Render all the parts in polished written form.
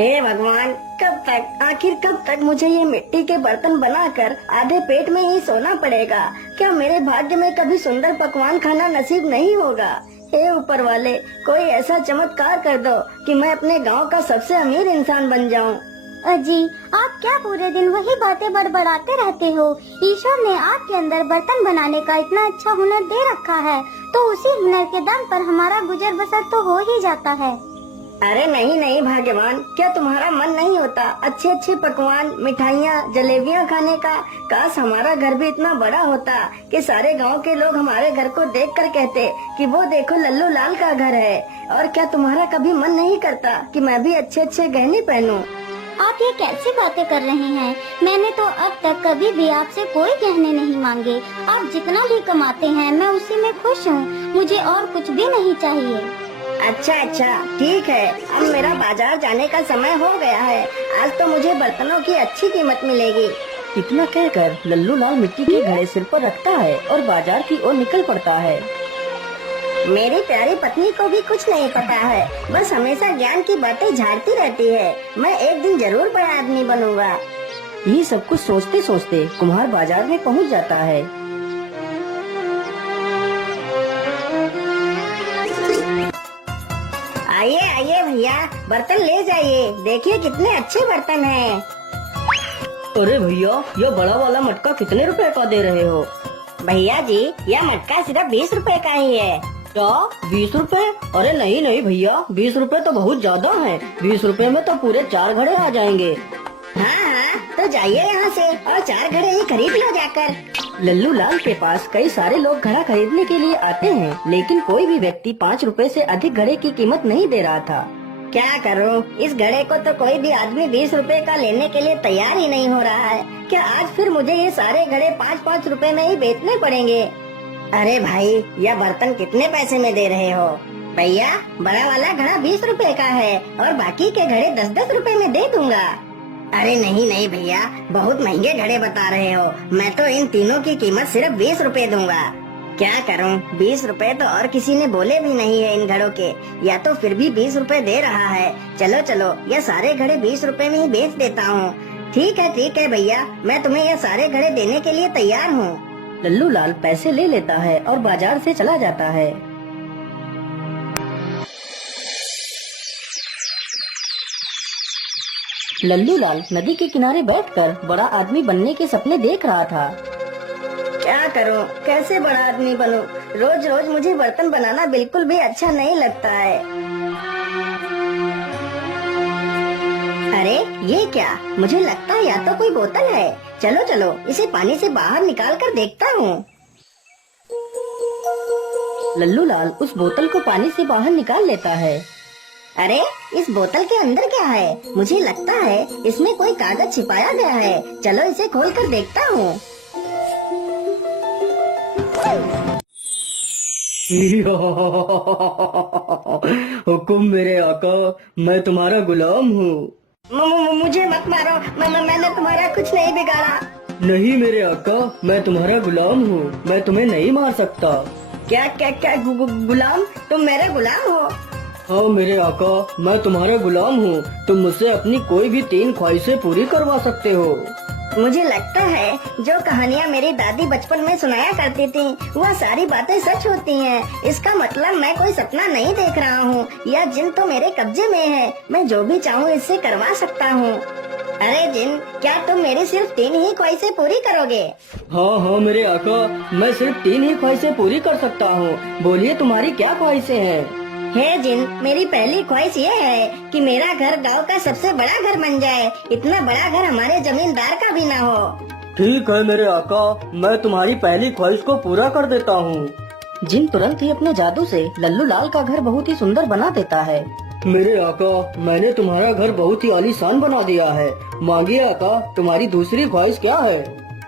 हे भगवान, आखिर कब तक मुझे ये मिट्टी के बर्तन बनाकर आधे पेट में ही सोना पड़ेगा? क्या मेरे भाग्य में कभी सुंदर पकवान खाना नसीब नहीं होगा? हे ऊपर वाले, कोई ऐसा चमत्कार कर दो कि मैं अपने गांव का सबसे अमीर इंसान बन जाऊं। अजी, आप क्या पूरे दिन वही बातें बड़बड़ाते रहते हो? ईश्वर ने आपके अंदर बर्तन बनाने का इतना अच्छा हुनर दे रखा है, तो उसी हुनर के दम पर हमारा गुजर बसर तो हो ही जाता है। अरे नहीं नहीं भाग्यवान, क्या तुम्हारा मन नहीं होता अच्छे अच्छे पकवान, मिठाइयाँ, जलेबियाँ खाने का? काश हमारा घर भी इतना बड़ा होता कि सारे गांव के लोग हमारे घर को देखकर कहते कि वो देखो लल्लू लाल का घर है। और क्या तुम्हारा कभी मन नहीं करता कि मैं भी अच्छे अच्छे गहने पहनूं? आप ये कैसी बातें कर रहे हैं? मैंने तो अब तक कभी भी आपसे कोई गहने नहीं मांगे। आप जितना भी कमाते हैं मैं उसी में खुश हूँ। मुझे और कुछ भी नहीं चाहिए। अच्छा ठीक है, अब मेरा बाजार जाने का समय हो गया है। आज तो मुझे बर्तनों की अच्छी कीमत मिलेगी। इतना कहकर लल्लू लाल मिट्टी के घड़े सिर पर रखता है और बाजार की ओर निकल पड़ता है। मेरी प्यारी पत्नी को भी कुछ नहीं पता है, बस हमेशा ज्ञान की बातें झाड़ती रहती है। मैं एक दिन जरूर बड़ा आदमी बनूंगा। ये सब कुछ सोचते सोचते कुम्हार बाजार में पहुंच जाता है। आइए भैया, बर्तन ले जाइए। देखिए कितने अच्छे बर्तन हैं। अरे भैया, यह बड़ा वाला मटका कितने रुपए का दे रहे हो? भैया जी, यह मटका सिर्फ 20 रुपए का ही है। क्या 20 रुपए? अरे नहीं नहीं भैया, 20 रुपए तो बहुत ज्यादा है। 20 रुपए में तो पूरे 4 घड़े आ जाएंगे। हाँ, तो जाइए यहाँ से और 4 घड़े ही खरीद लो जाकर। लल्लू लाल के पास कई सारे लोग घड़ा खरीदने के लिए आते हैं, लेकिन कोई भी व्यक्ति 5 रुपए से अधिक घड़े की कीमत नहीं दे रहा था। क्या करूं? इस घड़े को तो कोई भी आदमी 20 रुपए का लेने के लिए तैयार ही नहीं हो रहा है। क्या आज फिर मुझे ये सारे घड़े 5-5 रुपए में ही बेचने पड़ेंगे? अरे भाई, यह बर्तन कितने पैसे में दे रहे हो? भैया, बड़ा वाला घड़ा 20 रुपए का है और बाकी के घड़े 10-10 रुपए में दे दूंगा। अरे नहीं भैया, बहुत महंगे घड़े बता रहे हो। मैं तो इन तीनों की कीमत सिर्फ 20 रुपए दूंगा। क्या करूं, 20 रुपए तो और किसी ने बोले भी नहीं है इन घड़ों के, या तो फिर भी 20 रुपए दे रहा है। चलो ये सारे घड़े 20 रुपए में ही बेच देता हूँ। ठीक है भैया, मैं तुम्हें ये सारे घड़े देने के लिए तैयार हूँ। लल्लू लाल पैसे ले लेता है और बाजार से चला जाता है। लल्लू लाल नदी के किनारे बैठकर बड़ा आदमी बनने के सपने देख रहा था। क्या करूं, कैसे बड़ा आदमी बनूं? रोज रोज मुझे बर्तन बनाना बिल्कुल भी अच्छा नहीं लगता है। अरे ये क्या? मुझे लगता है या तो कोई बोतल है। चलो इसे पानी से बाहर निकाल कर देखता हूँ। लल्लू लाल उस बोतल को पानी से बाहर निकाल लेता है। अरे इस बोतल के अंदर क्या है? मुझे लगता है इसमें कोई कागज छिपाया गया है। चलो इसे खोल कर देखता हूँ। हुकुम मेरे आका, मैं तुम्हारा गुलाम हूँ। मुझे मत मारो, मैंने तुम्हारा कुछ नहीं बिगाड़ा। नहीं मेरे आका, मैं तुम्हारा गुलाम हूँ, मैं तुम्हें नहीं मार सकता। क्या गुलाम? तुम मेरे गुलाम हो? हाँ मेरे आका, मैं तुम्हारा गुलाम हूँ। तुम मुझसे अपनी कोई भी 3 ख्वाहिशें पूरी करवा सकते हो। मुझे लगता है जो कहानियाँ मेरी दादी बचपन में सुनाया करती थी, वह सारी बातें सच होती हैं। इसका मतलब मैं कोई सपना नहीं देख रहा हूँ। यह जिन तो मेरे कब्जे में है। मैं जो भी चाहूँ इससे करवा सकता हूँ। अरे जिन, क्या तुम मेरी सिर्फ 3 ही ख्वाहिशें पूरी करोगे? हाँ मेरे आका, मैं सिर्फ 3 ही ख्वाहिशें पूरी कर सकता हूँ। बोलिए तुम्हारी क्या ख्वाहिशें हैं? हे जिन, मेरी पहली ख्वाहिश ये है कि मेरा घर गांव का सबसे बड़ा घर बन जाए। इतना बड़ा घर हमारे जमींदार का भी ना हो। ठीक है मेरे आका, मैं तुम्हारी पहली ख्वाहिश को पूरा कर देता हूँ। जिन तुरंत ही अपने जादू से लल्लू लाल का घर बहुत ही सुंदर बना देता है। मेरे आका, मैंने तुम्हारा घर बहुत ही आलीशान बना दिया है। मांगिए आका, तुम्हारी दूसरी ख्वाहिश क्या है?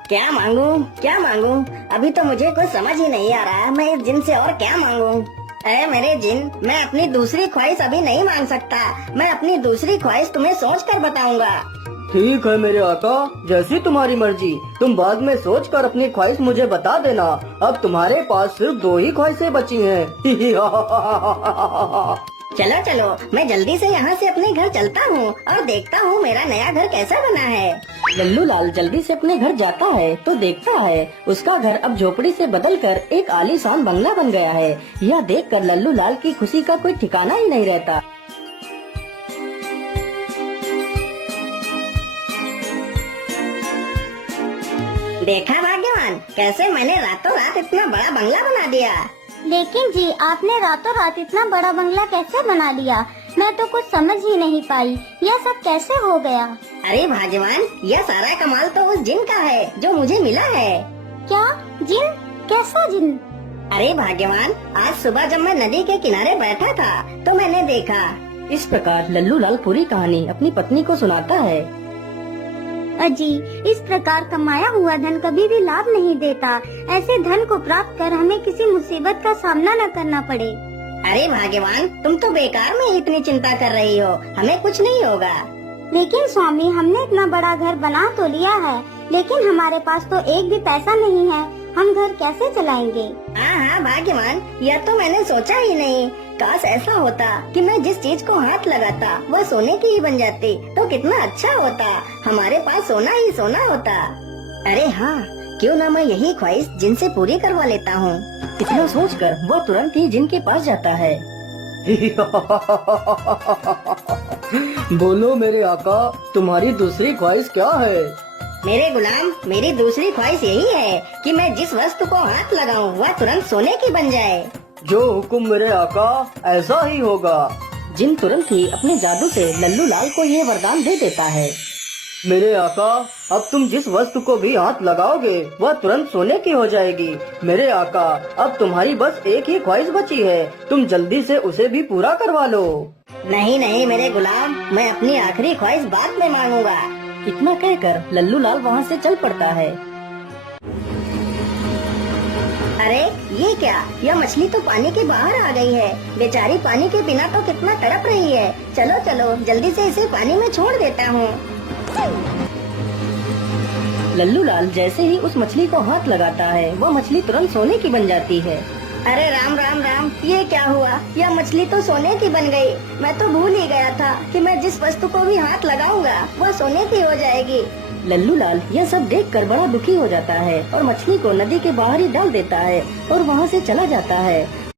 क्या मांगू? अभी तो मुझे कुछ समझ ही नहीं आ रहा। मैं इस जिन से और क्या मांगू? अरे मेरे जिन, मैं अपनी दूसरी ख्वाहिश अभी नहीं मांग सकता। मैं अपनी दूसरी ख्वाहिश तुम्हें सोच कर बताऊंगा। ठीक है मेरे आका, जैसी तुम्हारी मर्जी। तुम बाद में सोच कर अपनी ख्वाहिश मुझे बता देना। अब तुम्हारे पास सिर्फ 2 ही ख्वाहिशें बची हैं। चलो चलो, मैं जल्दी से यहाँ से अपने घर चलता हूँ और देखता हूँ मेरा नया घर कैसा बना है। लल्लू लाल जल्दी से अपने घर जाता है तो देखता है उसका घर अब झोपड़ी से बदलकर एक आलीशान बंगला बन गया है। यह देखकर लल्लू लाल की खुशी का कोई ठिकाना ही नहीं रहता। देखा भाग्यवान, कैसे मैंने रातों रात इतना बड़ा बंगला बना दिया। लेकिन जी आपने रातों रात इतना बड़ा बंगला कैसे बना लिया? मैं तो कुछ समझ ही नहीं पाई, यह सब कैसे हो गया? अरे भाग्यवान, यह सारा कमाल तो उस जिन का है जो मुझे मिला है। क्या जिन? कैसा जिन? अरे भाग्यवान, आज सुबह जब मैं नदी के किनारे बैठा था तो मैंने देखा। इस प्रकार लल्लू लाल पूरी कहानी अपनी पत्नी को सुनाता है। अजी, इस प्रकार कमाया हुआ धन कभी भी लाभ नहीं देता। ऐसे धन को प्राप्त कर हमें किसी मुसीबत का सामना न करना पड़े। अरे भाग्यवान, तुम तो बेकार में इतनी चिंता कर रही हो, हमें कुछ नहीं होगा। लेकिन स्वामी, हमने इतना बड़ा घर बना तो लिया है, लेकिन हमारे पास तो एक भी पैसा नहीं है। हम घर कैसे चलाएंगे? हाँ भाग्यवान, यह तो मैंने सोचा ही नहीं। काश ऐसा होता कि मैं जिस चीज को हाथ लगाता वह सोने की ही बन जाती तो कितना अच्छा होता। हमारे पास सोना ही सोना होता। अरे हाँ, क्यों ना मैं यही ख्वाहिश जिन से पूरी करवा लेता हूँ। इतना सोचकर वह तुरंत ही जिन के पास जाता है। बोलो मेरे आका, तुम्हारी दूसरी ख्वाहिश क्या है? मेरे गुलाम, मेरी दूसरी ख्वाहिश यही है कि मैं जिस वस्तु को हाथ लगाऊं वह तुरंत सोने की बन जाए। जो हुक्म मेरे आका, ऐसा ही होगा। जिन तुरंत ही अपने जादू से लल्लू लाल को ये वरदान दे देता है। मेरे आका, अब तुम जिस वस्तु को भी हाथ लगाओगे वह तुरंत सोने की हो जाएगी। मेरे आका, अब तुम्हारी बस एक ही ख्वाहिश बची है, तुम जल्दी से उसे भी पूरा करवा लो। नहीं नहीं मेरे गुलाम, मैं अपनी आखिरी ख्वाहिश बाद में मांगूंगा। इतना कहकर लल्लू लाल वहाँ से चल पड़ता है। अरे ये क्या, यह मछली तो पानी के बाहर आ गई है। बेचारी पानी के बिना तो कितना तड़प रही है। चलो चलो, जल्दी से इसे पानी में छोड़ देता हूँ। लल्लू लाल जैसे ही उस मछली को हाथ लगाता है वह मछली तुरंत सोने की बन जाती है। अरे राम राम राम, ये क्या हुआ? यह मछली तो सोने की बन गई। मैं तो भूल ही गया था कि मैं जिस वस्तु को भी हाथ लगाऊंगा वह सोने की हो जाएगी। लल्लू लाल यह सब देखकर बड़ा दुखी हो जाता है और मछली को नदी के बाहर ही डाल देता है और वहाँ से चला जाता है।